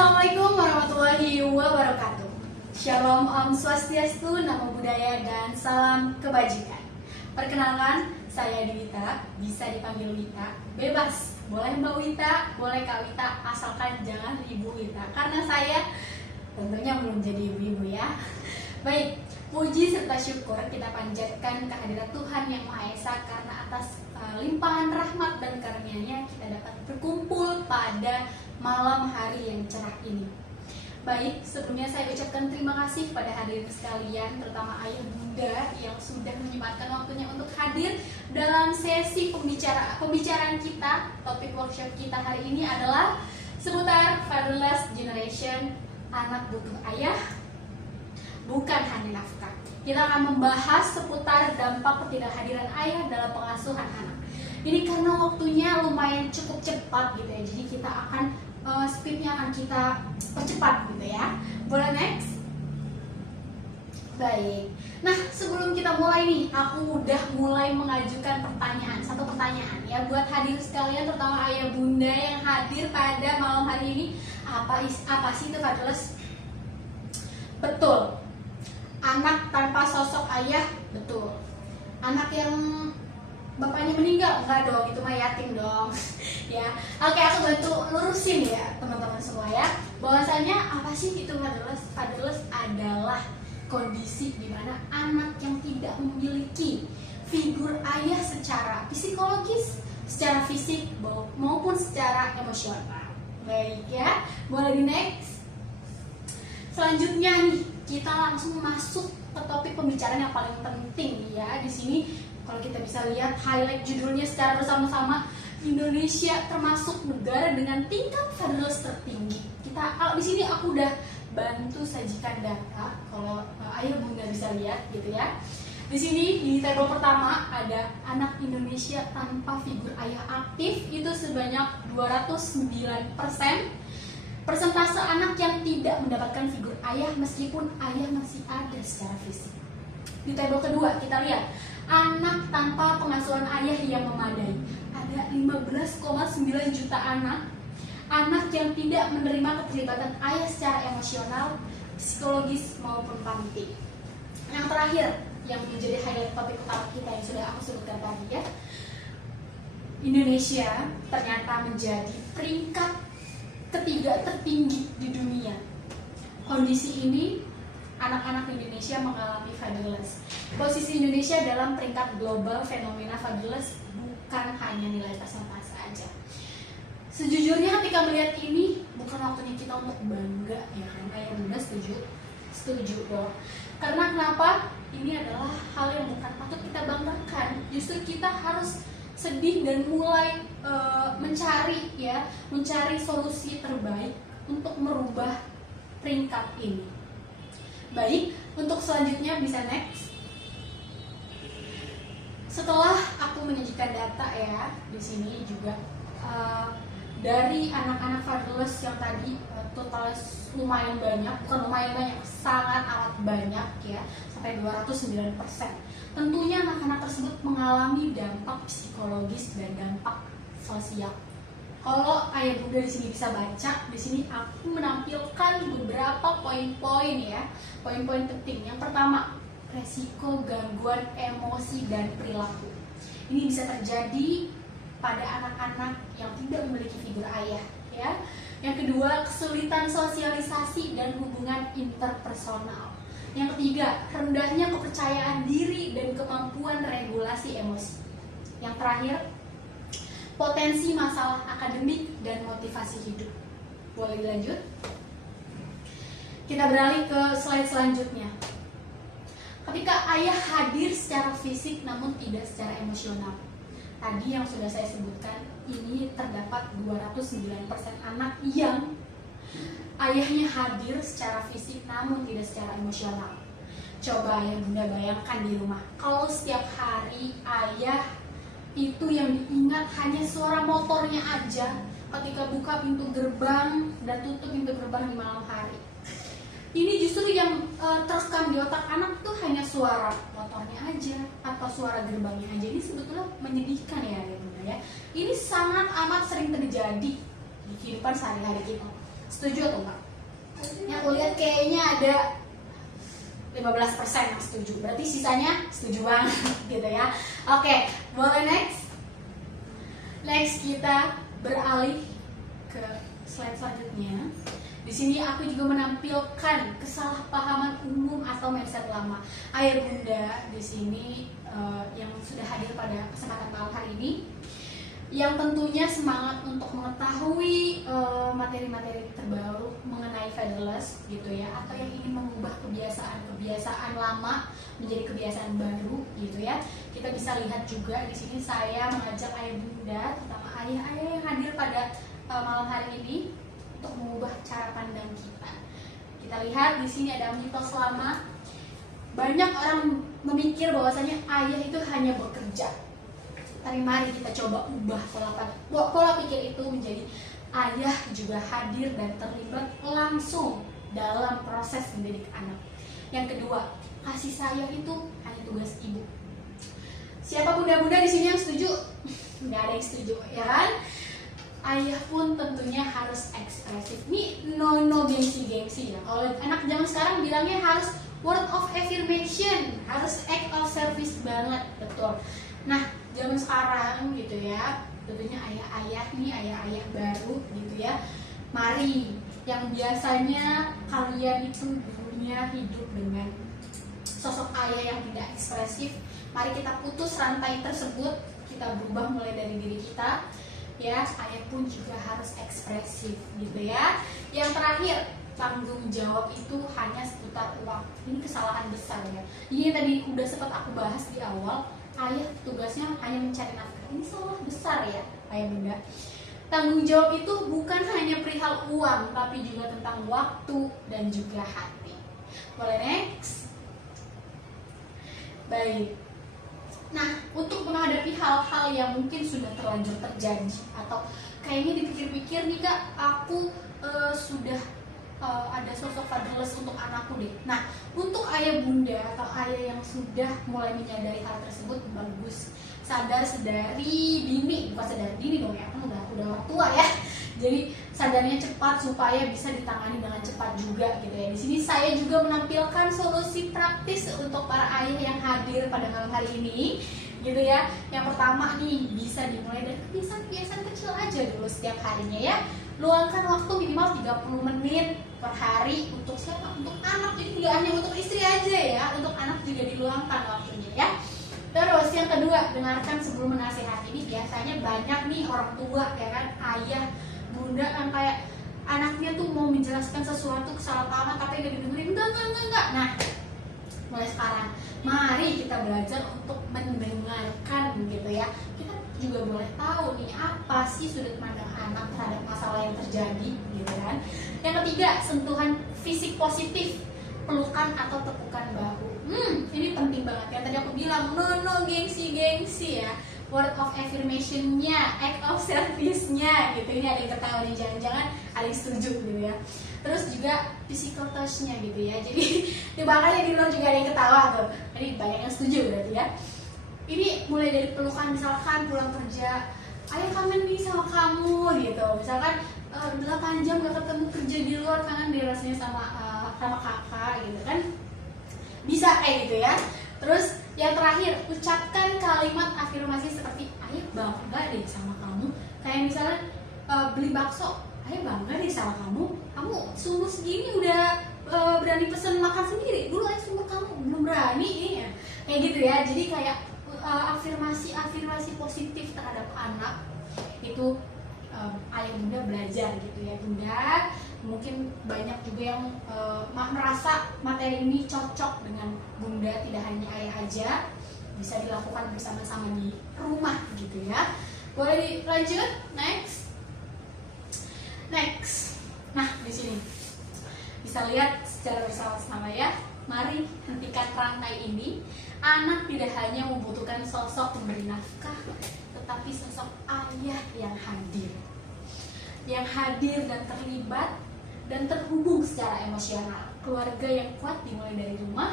Assalamualaikum warahmatullahi wabarakatuh. Shalom, Om Swastiastu, Namo Buddhaya, dan salam kebajikan. Perkenalkan, saya Dwita, bisa dipanggil Wita, bebas. Boleh Mbak Wita, boleh Kak Wita, asalkan jangan Ibu Wita, karena saya tentunya belum jadi ibu-ibu ya. Baik, puji serta syukur kita panjatkan kehadirat Tuhan Yang Maha Esa, karena atas limpahan rahmat dan karunia-Nya kita dapat berkumpul pada malam hari yang cerah ini. Baik, sebelumnya saya ucapkan terima kasih kepada hadirin sekalian, terutama ayah bunda yang sudah menyempatkan waktunya untuk hadir dalam sesi pembicaraan kita. Topik workshop kita hari ini adalah seputar fatherless generation, anak butuh ayah, bukan hanya nafkah. Kita akan membahas seputar dampak ketidakhadiran ayah dalam pengasuhan anak. Ini karena waktunya lumayan cukup cepat gitu ya, jadi kita akan speednya akan kita percepat gitu ya. Boleh next? Baik. Nah, sebelum kita mulai nih, aku udah mulai mengajukan satu pertanyaan ya buat hadir sekalian, terutama ayah bunda yang hadir pada malam hari ini. Apa sih itu fatherless? Betul. Anak tanpa sosok ayah, betul. Anak yang bapaknya meninggal, enggak dong, itu mah yatim dong. Ya, oke, aku bantu lurusin ya teman-teman semua ya. Bahwasanya apa sih itu fatherless? Fatherless adalah kondisi di mana anak yang tidak memiliki figur ayah secara psikologis, secara fisik maupun secara emosional. Baik ya, boleh di next. Selanjutnya nih, kita langsung masuk ke topik pembicaraan yang paling penting ya. Di sini kalau kita bisa lihat highlight judulnya secara bersama-sama, Indonesia termasuk negara dengan tingkat fatherless tertinggi. Kalau di sini aku udah bantu sajikan data, kalau ayah bunda bisa lihat gitu ya. Di sini di tabel pertama ada anak Indonesia tanpa figur ayah aktif itu sebanyak 209%. Persentase anak yang tidak mendapatkan figur ayah meskipun ayah masih ada secara fisik. Di tabel kedua kita lihat anak tanpa pengasuhan ayah yang memadai. Ada 15,9 juta anak yang tidak menerima keterlibatan ayah secara emosional, psikologis maupun parenting. Yang terakhir yang menjadi highlight topik utama kita yang sudah aku sebutkan tadi ya, Indonesia ternyata menjadi peringkat ketiga tertinggi di dunia. Kondisi ini anak-anak Indonesia mengalami fatherless. Posisi Indonesia dalam peringkat global fenomena fatherless bukan hanya nilai persentase aja. Sejujurnya ketika melihat ini bukan waktunya kita untuk bangga ya kan, ayah bunda setuju dong. Karena kenapa? Ini adalah hal yang bukan patut kita banggakan. Justru kita harus sedih dan mulai mencari solusi terbaik untuk merubah peringkat ini. Baik, untuk selanjutnya bisa next. Setelah aku menyajikan data ya, di sini juga dari anak-anak fatherless yang tadi totalnya lumayan banyak, bukan lumayan banyak, sangat amat banyak ya, sampai 209%. Tentunya anak-anak tersebut mengalami dampak psikologis dan dampak sosial. Kalau ayah bunda di sini bisa baca, di sini aku menampilkan beberapa poin-poin ya, poin-poin penting. Yang pertama, resiko gangguan emosi dan perilaku. Ini bisa terjadi pada anak-anak yang tidak memiliki figur ayah ya. Yang kedua, kesulitan sosialisasi dan hubungan interpersonal. Yang ketiga, rendahnya kepercayaan diri dan kemampuan regulasi emosi. Yang terakhir, potensi masalah akademik dan motivasi hidup. Boleh dilanjut? Kita beralih ke slide selanjutnya. Ketika ayah hadir secara fisik namun tidak secara emosional. Tadi yang sudah saya sebutkan, ini terdapat 209% anak yang ayahnya hadir secara fisik namun tidak secara emosional. Coba ayah bunda bayangkan di rumah, kalau setiap hari ayah itu yang diingat hanya suara motornya aja ketika buka pintu gerbang dan tutup pintu gerbang di malam hari. Ini justru yang terekam di otak anak tuh hanya suara motornya aja atau suara gerbangnya aja. Ini sebetulnya menyedihkan ya bunda ya. Ini sangat amat sering terjadi di kehidupan sehari-hari kita. Setuju atau enggak? Yang aku lihat kayaknya ada 15% yang setuju, berarti sisanya setuju banget gitu ya. Oke, boleh next kita beralih ke slide selanjutnya. Di sini aku juga menampilkan kesalahpahaman umum atau mindset lama. Ayah bunda di sini yang sudah hadir pada kesempatan malam hari ini, yang tentunya semangat untuk mengetahui materi-materi terbaru mengenai Fatherless gitu ya, atau yang ingin mengubah kebiasaan lama menjadi kebiasaan baru gitu ya. Kita bisa lihat juga di sini saya mengajak ayah bunda, terutama ayah-ayah yang hadir pada malam hari ini untuk mengubah cara pandang kita. Kita lihat di sini ada mitos lama. Banyak orang memikir bahwasanya ayah itu hanya bekerja. Tapi mari kita coba ubah pola pikir itu menjadi ayah juga hadir dan terlibat langsung dalam proses mendidik anak. Yang kedua, kasih sayang itu hanya tugas ibu. Siapa bunda-bunda di sini yang setuju? Nggak ada yang setuju, ya kan? Ayah pun tentunya harus ekspresif. Ini no gengsi ya. Kalau anak zaman sekarang bilangnya harus word of affirmation, harus act of service banget, betul. Nah, zaman sekarang gitu ya, tentunya ayah-ayah baru gitu ya. Mari, yang biasanya kalian itu dulunya hidup dengan sosok ayah yang tidak ekspresif, mari kita putus rantai tersebut, kita berubah mulai dari diri kita. Ya, ayah pun juga harus ekspresif gitu ya. Yang terakhir, tanggung jawab itu hanya seputar uang. Ini kesalahan besar ya. Ini tadi udah sempat aku bahas di awal. Ayah tugasnya hanya mencari nafkah. Ini salah besar ya, ayah bunda. Tanggung jawab itu bukan hanya perihal uang, tapi juga tentang waktu dan juga hati. Boleh next? Baik. Nah, untuk menghadapi hal-hal yang mungkin sudah terlanjur terjadi atau kayaknya dipikir-pikir nih kak, aku sudah ada sosok fatherless untuk anakku deh. Nah, untuk ayah bunda atau ayah yang sudah mulai menyadari hal tersebut, bagus. Sadar sedari dini, bukan sedari dini dong ya, kan udah orang tua ya. Jadi sadarnya cepat supaya bisa ditangani dengan cepat juga gitu ya. Di sini saya juga menampilkan solusi praktis untuk para ayah yang hadir pada malam hari ini gitu ya. Yang pertama nih, bisa dimulai dari kebiasaan-kebiasaan kecil aja dulu setiap harinya ya. Luangkan waktu minimal 30 menit per hari untuk siapa? Untuk anak. Jadi tidak hanya untuk istri aja ya, untuk anak juga diluangkan waktunya ya. Terus yang kedua, dengarkan sebelum menasihati. Ini biasanya banyak nih orang tua ya kan, ayah bunda kan kayak anaknya tuh mau menjelaskan sesuatu kesalahpahaman tapi gak didengerin, enggak. Nah, mulai sekarang mari kita belajar untuk mendengarkan gitu ya. Kita juga boleh tahu nih apa sih sudut pandang anak terhadap masalah yang terjadi gitu kan. Yang ketiga, sentuhan fisik positif, pelukan atau tepukan bahu. Ini penting banget ya. Tadi aku bilang no gengsi ya. Word of affirmation-nya, act of service-nya gitu. Ini ada yang ketawa nih, jangan-jangan ada yang setuju gitu ya. Terus juga physical touch-nya gitu ya. Jadi bahkan di luar juga ada yang ketawa tuh. Jadi banyak yang setuju berarti ya. Ini mulai dari pelukan, misalkan pulang kerja, ayah kangen nih sama kamu gitu. Misalkan 8 jam gak ketemu kerja di luar, kangen deh rasanya sama kakak gitu kan. Bisa kayak gitu ya. Terus yang terakhir, ucapkan kalimat afirmasi seperti ayah bangga deh sama kamu. Kayak misalnya beli bakso, ayah bangga deh sama kamu. Kamu sumur segini udah berani pesen makan sendiri. Dulu ayah sumur kamu belum berani ya. Kayak gitu ya. Jadi kayak afirmasi positif terhadap anak itu ayah bunda belajar gitu ya bunda. Mungkin banyak juga yang merasa materi ini cocok dengan bunda, tidak hanya ayah aja, bisa dilakukan bersama-sama di rumah gitu ya. Boleh dilanjut? Next. Nah, di sini bisa lihat secara bersama-sama ya. Mari hentikan rantai ini. Anak tidak hanya membutuhkan sosok pemberi nafkah, tetapi sosok ayah yang hadir dan terlibat dan terhubung secara emosional. Keluarga yang kuat dimulai dari rumah,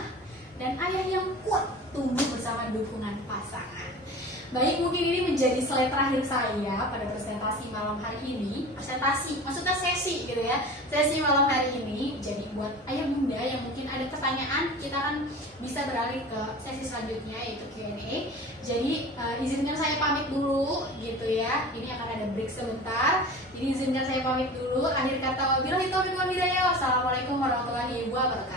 dan ayah yang kuat tumbuh bersama dukungan pasangan. Baik, mungkin ini menjadi slide terakhir saya pada presentasi malam hari ini. Presentasi, maksudnya sesi gitu ya. Sesi malam hari ini. Jadi buat ayah bunda yang mungkin ada pertanyaan, kita kan bisa beralih ke sesi selanjutnya yaitu Q&A. Jadi izinkan saya pamit dulu gitu ya. Ini akan ada break sebentar. Jadi izinkan saya pamit dulu. Akhir kata wabillahi taufiq wal hidayah. Wassalamualaikum warahmatullahi wabarakatuh.